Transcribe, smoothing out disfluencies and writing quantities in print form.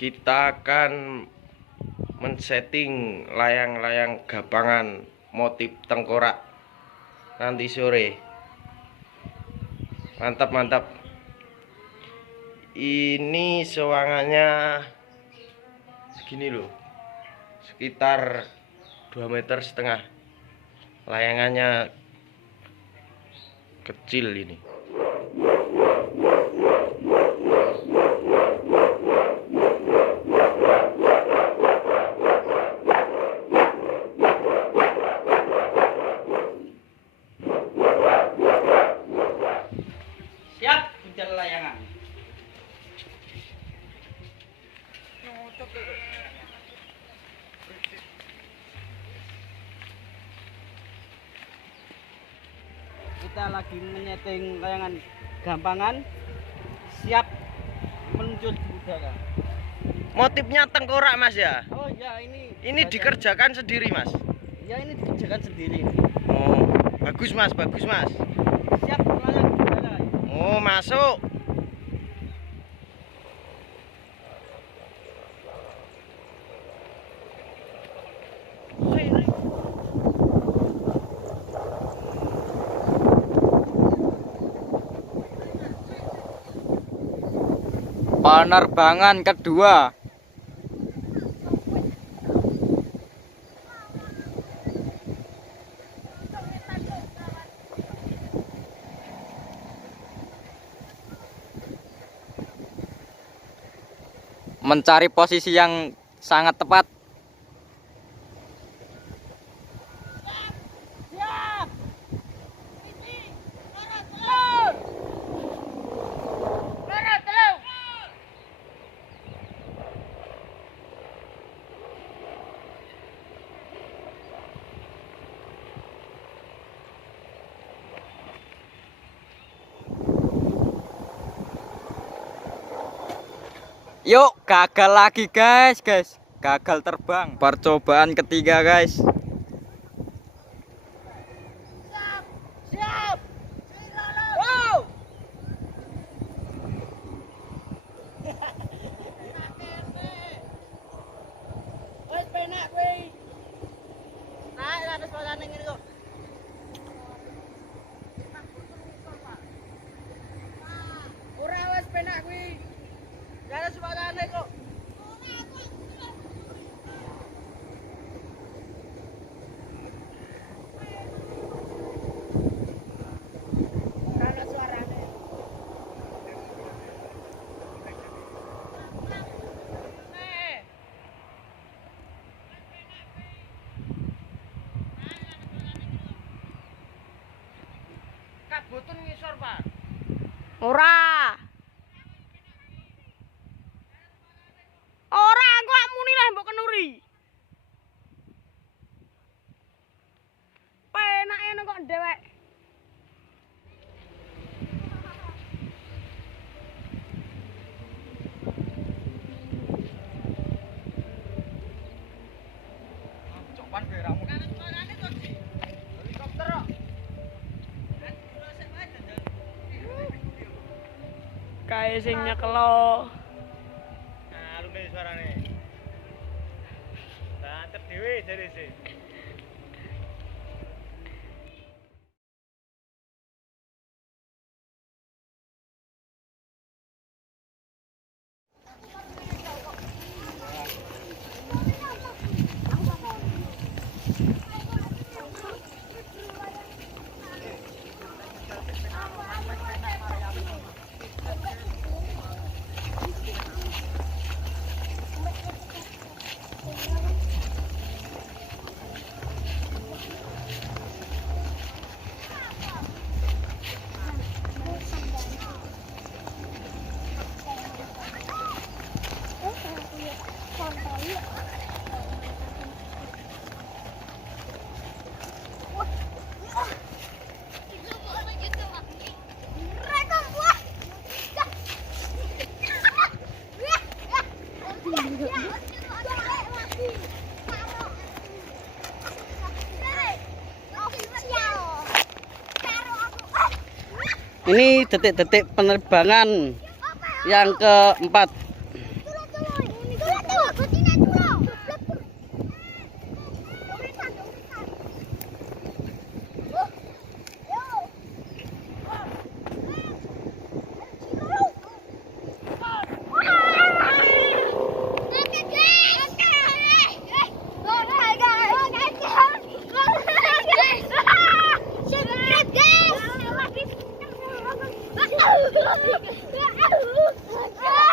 Kita akan men-setting layang-layang gapangan motif tengkorak nanti sore. Mantap. Ini sewangannya segini loh, sekitar 2,5 meter. Layangannya kecil ini. Siap, hujan layangan. Kita lagi menyeting layangan gampangan, siap meluncur di udara. Motifnya tengkorak, Mas ya? Oh ya, Ini dikerjakan sendiri, Mas? Ya, ini dikerjakan sendiri. Oh, bagus Mas. Siap melayang di udara. Oh, masuk. Penerbangan kedua. Mencari posisi yang sangat tepat. Yuk, gagal lagi guys. Gagal terbang. Percobaan ketiga, guys. Siap. Wow. Wes penak kuwi. Naik atas pasane ngene kok. Ora wes penak kuwi. Jangan sebagainya kok. Karena suaranya. Kabutun ngisor, Pak. Ora. Kok muni lah mbok kenuri. Penake ngono kok dhewek. Coban beramu. Helikopter kok. Kae sing nyekelo. Alune suarane. Banter dhewe jare sih. Ini detik-detik penerbangan yang keempat. Ah!